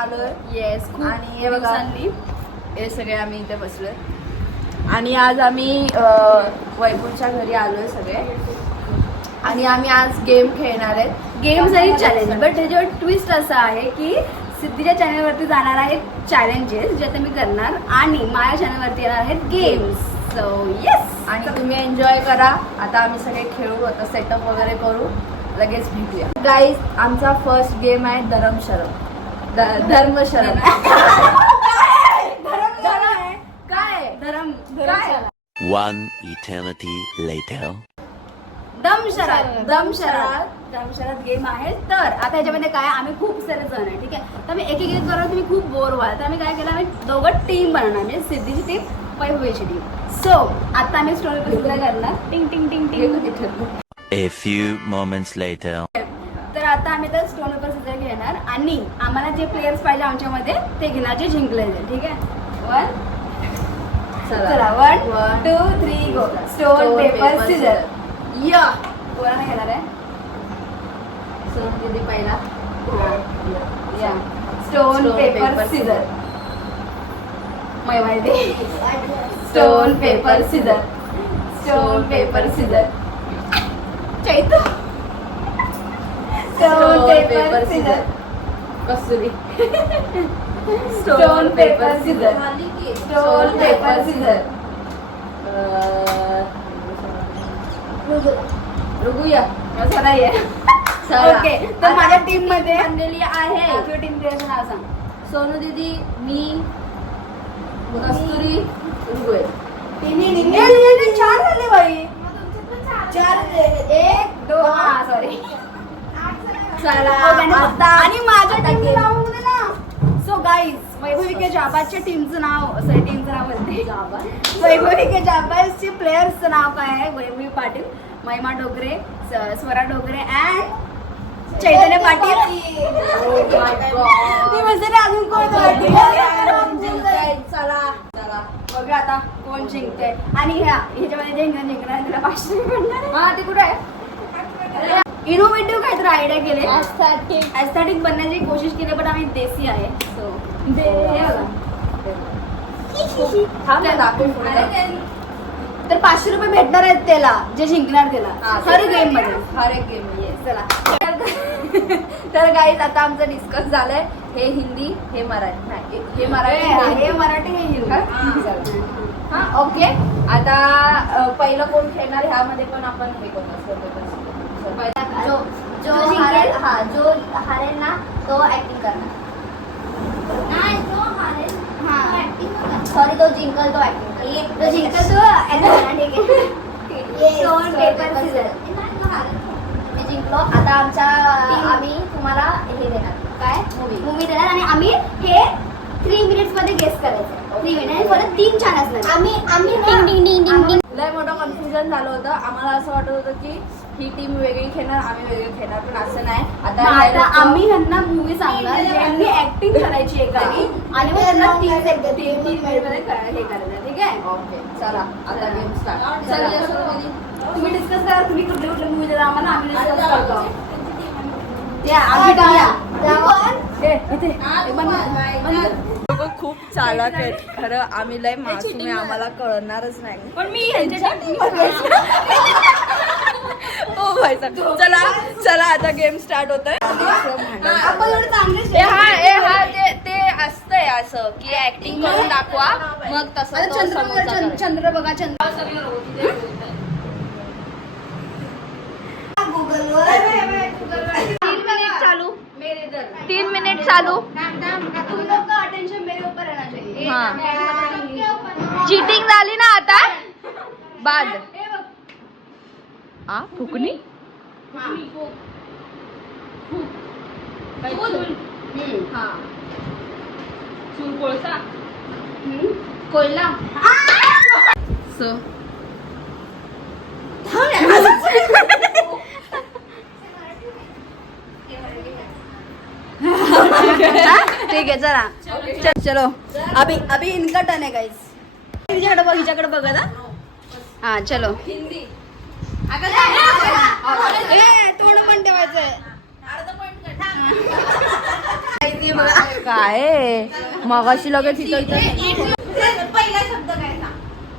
आलोय. येस. आणि हे बघा हे सगळे आम्ही इथे बसलोय. आणि आज आम्ही वैभवच्या घरी आलोय सगळे. आणि आम्ही आज गेम खेळणार आहेत. गेम्स आणि चॅलेंज. बट त्याच्यावर ट्विस्ट असं आहे की सिद्धीच्या चॅनलवरती जाणार आहेत चॅलेंजेस जे आता मी करणार आणि माझ्या चॅनलवरती येणार आहेत गेम्स. So yes. आणि तुम्ही एन्जॉय करा. आता आम्ही सगळे खेळू. आता सेटअप वगैरे करू. लगेच भेटूया. गाईज आमचा फर्स्ट गेम आहे धर्मशरम. धर्मशरम One eternity later. दमशरात गेम आहे. तर आता याच्यामध्ये काय आम्ही खूप सारे जण आहे. ठीक आहे. तर मी एक एक बरोबर तुम्ही खूप बोर व्हाल. तर आम्ही काय केलं आम्ही दोघं टीम बनवणार. म्हणजे सिद्धीची टीम वैभवीची टीम. सो आता आम्ही स्टोरी प्रोसिजर करणार. टिंग टिंग टिंग टिंग. A few moments later. तर आता आम्ही तर स्टोन पेपर सिजर घेणार आणि आम्हाला जे प्लेयर्स पाहिजे आमच्यामध्ये ते घेणार जे जिंकलेले. ठीक आहे. चला 1 2 3 गो. स्टोन पेपर सिजर. या कोणाला घेणार आहे? सोनू दीदी पहिला. या स्टोन पेपर सिजर. माहिती स्टोन पेपर सिजर. स्टोन पेपर सिजर. चैतू स्टोन पेपर सिजर. कस्तुरी. स्टोन पेपर सिजर. स्टोन पेपर सिजर. रुगूया. असं नाहीये. ओके. तर माझ्या टीम मध्ये आणलेली आहे तुझ्या टीम प्लेयरचं नाव सांग. सोनू दीदी, मी, कस्तुरी, रुगुय. चार झाले बाई. 4 1 2 सॉरी. चला आता आणि माझ्या टीमचं नाव बोलते ना. सो गाईज वैभविके जाबाजच्या टीमचं नाव बोलते. वैभविके जाबाजचे प्लेयर्सचं नाव काय आहे? वैभवी पाटील, महिमा डोगरे, स्वरा डोगरे अँड चैतन्य पाटील. मी म्हणते ना अजून कोण. चला बघा आता कोण जिंकतंय. आणि ह्याच्यामध्ये जे जिंकणार तिला 500 मिळणार. हा ते कुठे आहे? इनोव्हेटिव्ह काहीतरी आयडिया केले. एस्थेटिक बनण्याची कोशिश केली पण आम्ही देसी आहे. सो तर 500 रुपये भेटणार आहेत त्याला जे जिंकणार त्याला हर गेम मध्ये. हर एक गेम. चला तर गाईज आता आमचं डिस्कस झालंय. हे हिंदी, हे मराठी. नाही हे मराठी, हे मराठी हे हिंदी. हा ओके. आता पहिलं कोण खेळणार ह्यामध्ये पण आपण हे करू. जो हारेल ना तो ऍक्टिंग करणार. सॉरी तो जिंकल तो ऍक्टिंग. तो जिंकल तो ऍक्टिंग करणार. ठीक आहे. स्टोन पेपर सिजर. मी जिंकलो. आता आम्ही तुम्हाला हे देणार. काय मूवी देणार आणि आम्ही हे 3 मिनिट्स मध्ये गेस करायचं. 3 मिनिट आणि परत 3 छान असणार. आम्ही डिंग डिंग डिंग डिंग. लय मोठं कन्फ्युजन झालं होतं. आम्हाला असं वाटत होतं की ही टीम वेगळी खेळणार, आम्ही वेगळी खेळणार, पण असं नाही. आता आम्ही ह्यांना मूवी सांगणार ज्यांनी ऍक्टिंग करायची एकाने आणि मग त्यांना 3 मिनिट मध्ये हे करायचं. ठीक आहे. ओके चला आता गेम स्टार्ट. तुम्ही डिस्कस करा. तुम्ही कुठले कुठले मूवी देता आम्हाला. आम्ही डिस्कस करतो. खूप चालाक आहेत खरं. आम्ही लय मासूम आहे. आम्हाला कळणारच नाही. पण मी चला आता गेम स्टार्ट होतोय. ते असतंय असं की ऍक्टिंग करून दाखवा मग तसं चंद्र बघा. चंद्र 3 मिनिट चालू. तुम लोग का अटेंशन मेरे ऊपर रहना चाहिए. हाँ. चीटिंग झाली ना आता बाद. फुकणी कोयला. सो ठीक है चला. चलो अभी इनका टर्न है गाइस. हिच्याकडे बघा ना. हा चलो. हिंदी. तोंड पण ठेवायचंय. काय मगाशी लगेच पहिला शब्द काय सांग.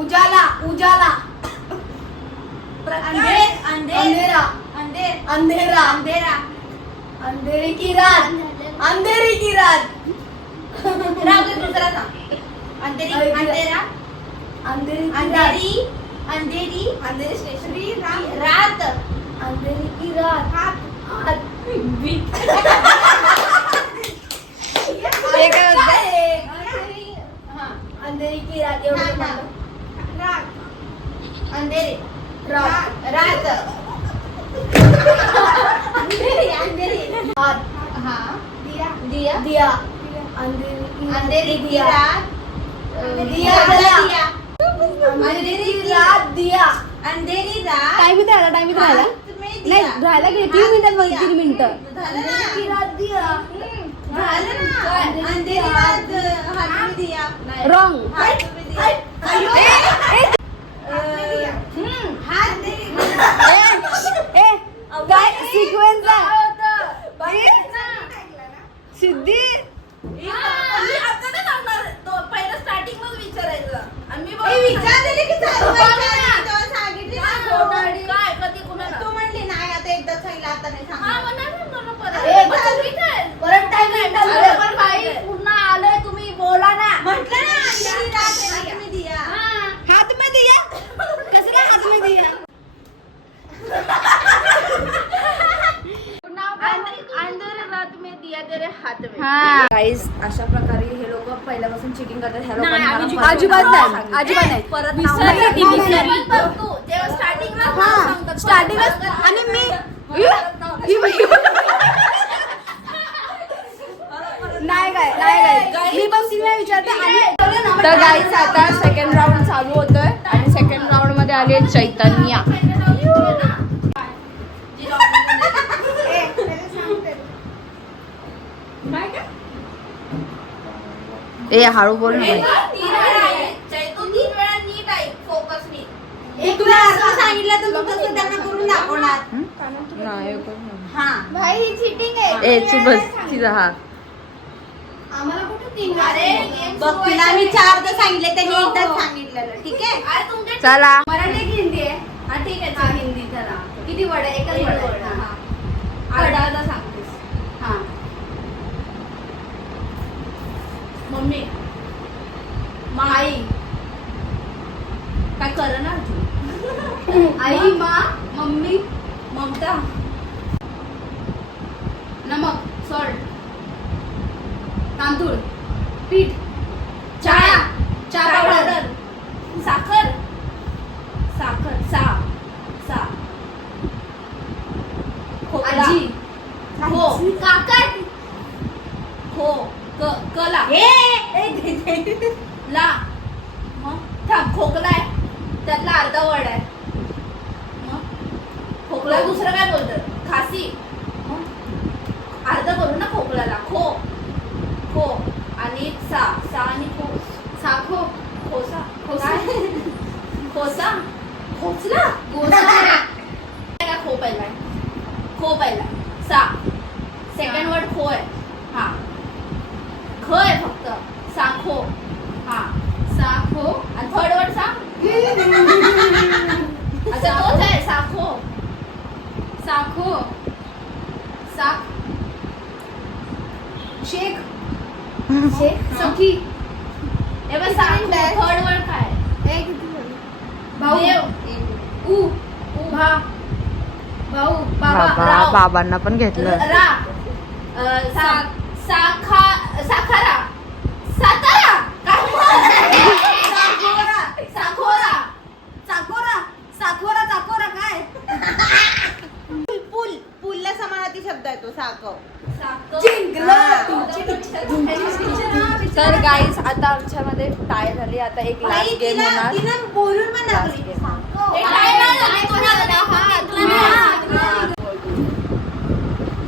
उजाला उजाला. अंधेरा अंधेरा अंधेरा. अंधेरी की रात. अंधेरी की रात. दुसरा सांग. अंधेरी अंधेरा. अंधेरी अंधेरी अंधेरी अंधेरी स्टेशन रात. अंधेरी की रात. हात अंधेरी की रात. अंधेरी रात. रात. अंधेरी अंधेरी. हा दिया दिया दिया. अंधेरी की रात. दिया दिया. अंधेरी की रात दिया. अंधेरी रात. टाइम इथे आला. टाइम इथे आला. नाही राहायला गेली 3 मिनिटात. 3 मिनिटं. अंधेरी की रात दिया. झालं ना. अंधेरी रात हात में दिया. रॉंग. काय सिक्वेन्स आहे सिद्धी. पहिलं स्टार्टिंग मध्ये विचारायचं आणि मी विचारलेली की काय कधी कुणाला तू म्हणली नाही आता एकदा सांगितलं आता नाही परत टाइम पण बाई पूर्ण आलंय तुम्ही बोला ना. म्हटलं ना हात में दिया. हात में दिया. कसला हात में दिया. गाईज अशा प्रकारे हे लोक पहिल्यापासून चिटिंग करतात. ह्या लोकांना अजिबात नाही. अजिबात नाही. परत स्टार्टिंगला आणि मी नाही काय मी पण तिला विचारते. तर गाईज आता सेकंड राऊंड चालू होतोय आणि सेकंड राऊंड मध्ये आले चैतन्या. ए हळू बोल ना. तुला असं सांगितलं तर तू तसं त्यांना करून दाखवणार. भाई ही चीटिंग आहे. ए चुप बस तिचा हा. आम्हाला कुठे 3 बघ तिला मी 4दा सांगितले त्यांनी एकदाच सांगितलेलं. ठीक आहे. चला मराठी की हिंदी आहे. हा ठीक आहे हिंदी. चला किती वर्ड आहे. एकच वर्ड आहे. अर्धा सांगतेस. हा मम्मी आई काय करणार तू. आई माँ मम्मी ममता नमक सॉल्ट तांदूळ पीठ चहा पावडर साखर साखर सा खोकला आजी हो काका हो कला ला मग थांब खोकला आहे त्यातला अर्धा वर्ड आहे. मग खोकला दुसरं काय बोलतात. खासी अर्ध करू ना खोकल्याला. खो आणि सा आणि खो साखो खोसा खोसा खोसा खोचला खो पहिला सा. सेकंड वर्ड खो आहे. हा ख आहे फक्त. साखो हा साखो आणि थर्ड वर्ड सांग. अच्छा तोच आहे साखो साखो साख शेख सखी. हे बघ साखो. थर्ड वर्ड काय. भाऊ देव भा भाऊ बाबा राव. बाबांना पण घेतलं. रा साखरा सातारा साखोरा चाकोरा काय. पुलला समानार्थी शब्द आहे तो साखव. तर गाईज आता आमच्यामध्ये टाय झाली. आता एक लास्ट गेम होणार. बोलून पण Last लागली.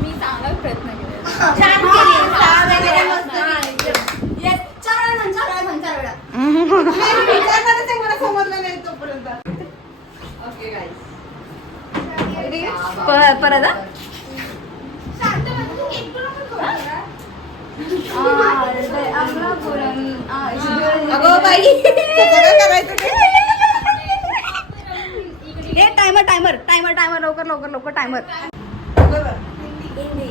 मी चांगला प्रयत्न केला. छान केली. चहा वगैरे मस्त केली. Yes. 4 वेळा. मला समजलं नाही तोपर्यंत. ओके गाईज परत अगं बाई त्याचं काय करायचं ते? टायमर टायमर टायमर टायमर लवकर लवकर लवकर टायमर. हिंदी.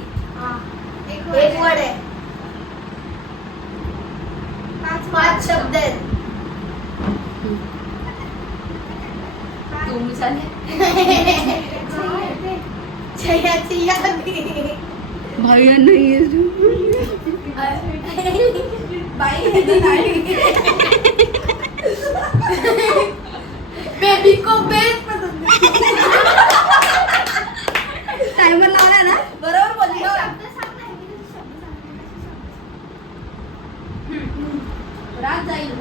एक वर्ड आहे. 5 शब्द आहेत. जयाची यादी. भैया नाही बेबी को बेस पसंद है. टायमर लावला ना. बरोबर बोलली हो. रात जाईल.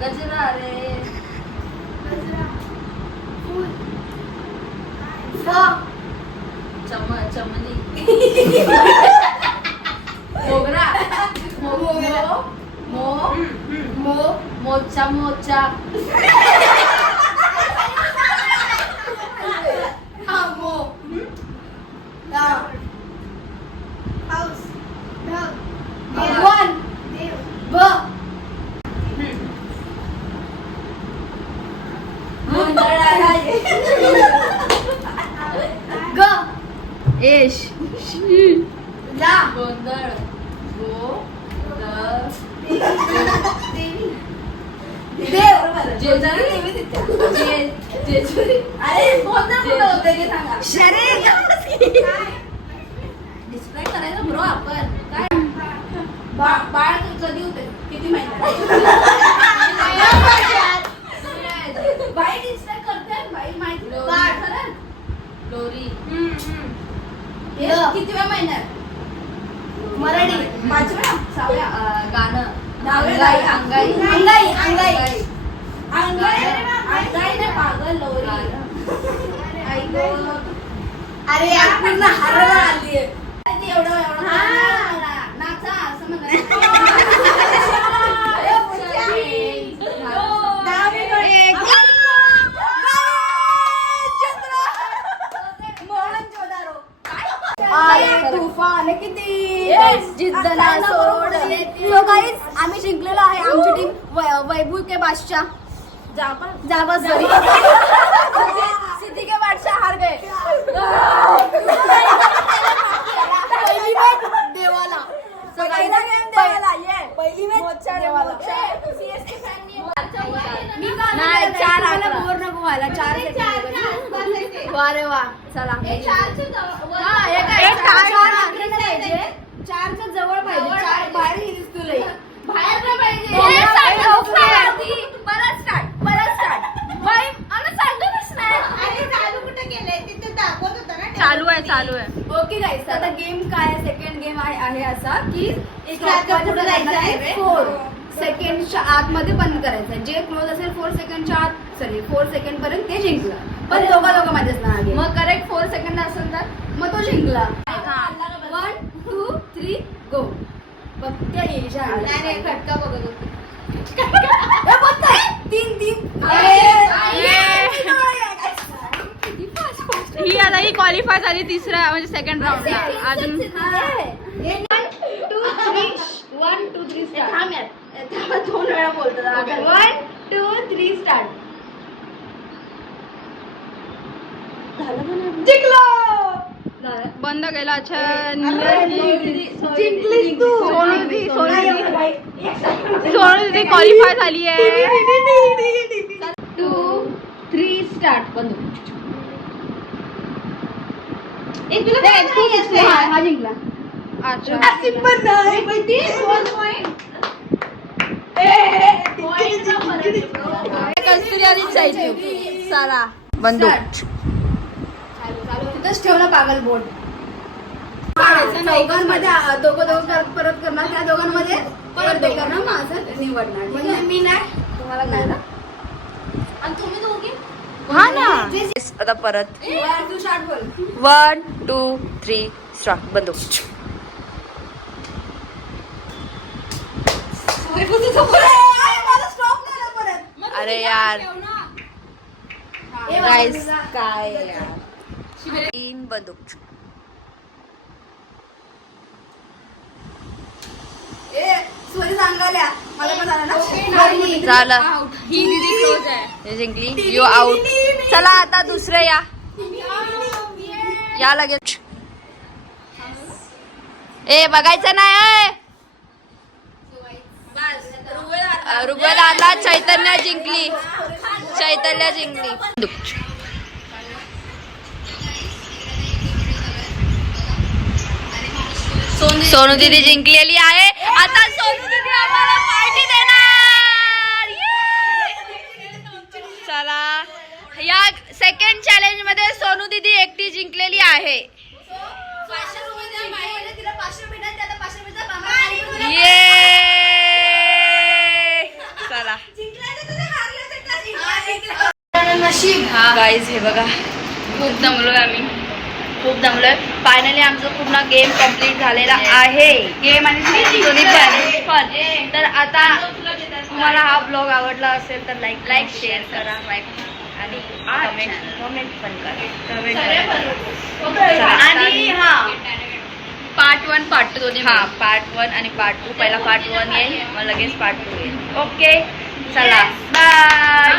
गजरा रे. चमनी. मोगरा. मोचा. भगवान. एश गोंधळ. जेजुरी. अरे गोंधळ कुठं होतं ते सांगा. डिस्क्राईब करायचं ब्रो आपण. काय बाळ कधी होते किती महिन्यात? बाई डिस्क्राईब करते बाई माहिती. खरं लोरी. हे कितव्या महिन्यात? मराठी. 5व्या 6व्या? गाणं. अंगाई. अंगाई ना पागल लोरी. आई गं. अरे यार पूर्ण हरवला आली आहे. एवढं नाचा असं म्हणायचं. तुफान किती जिद्द ना सोडले. So guys, आम्ही जिंकलेलो आहे. आमची टीम वैभव के बादशाह जाबा सॉरी सिद्धी के बादशाह हार गए. पहिली मॅच देवाला. So guys, पहिली मॅच देवाला. सीएसके फॅन नाही 4 बोर नको व्हायला. 4 वा रे वा. चला चारच्या जवळ पाहिजे. 4 बाहेर गेलीस तू लई. बाहेर नाही पाहिजे. परत स्टार्ट. बाई आम्ही सांगतच नाही. अरे चालू कुठे केलंय तिथे दाखवत होता ना. चालू आहे. ओके गाईस, आता गेम काय आहे? सेकंड गेम आहे असा की स्टार्टच्या पुढे जायचं आहे. 4 सेकंडच्या आतमध्ये बंद करायचं. जे क्लोज असेल 4 सेकंडच्या आत 4 सेकंड पर्यंत ते जिंकलं. पण दोघांमध्येच ना गेम. मग करेक्ट 4 सेकंड असेल तर मग तो जिंकला. 1 2 3 गो. फक्त एजा खटका बघत होती. 3 ही क्वालिफाय झाली तिसऱ्या म्हणजे सेकंड राऊंडला. अजून 1 2 3 स्टार्ट. 2 वेळा बोलतो. 1 2 3 स्टार्ट. जिंकलो. बंद केला. अच्छा जिंकलीस तू. सोनू दीदी क्वालिफाय झाली आहे. 2 3 स्टार्ट. बंद. हा जिंकला. अच्छा कस्तुरी आधीच जायची. चला बंदूक तिथंच ठेवलं. पागल बोट. चौघांमध्ये दोघं परत करणार. त्या दोघांमध्ये परत करणार. मग असं निवडणार. म्हणजे मी नाही. तुम्हाला काय ना. आणि तुम्ही दोघी हा ना. आता परत तू स्टार्ट बोल. 1 2 3 स्टार्ट. बंदूक. अरे यार गाइस काय यार तीन बंदूक. सोनी सांगाल्या मला पण आलं ना. झालं ही दीदी क्लोज आहे, जिंकली. You out. चला आता दुसरे या लगेच. ए बघायचं नाही. रुग्वेद आला. चैतन्य जिंकली. सोनू दीदी जिंकलेली आहे. आता सोनू दीदी आम्हाला पार्टी देणार. चला या सेकंड चॅलेंज मध्ये सोनू दीदी एकटी जिंकलेली आहे. ये चला हा गाईज हे बघा खूप दमलोय आम्ही. फायनली आमचं पूर्ण गेम कम्प्लीट झालेला आहे. गेम आणि चॅलेंज पण. तर आता तुम्हाला हा ब्लॉग आवडला असेल तर लाईक शेअर करा आणि कमेंट पण करा. आणि हा पार्ट 1 पार्ट 2 हा पार्ट 1 आणि पार्ट 2. पहिला पार्ट 1 येईल मग लगेच पार्ट 2 येईल. ओके चला बाय.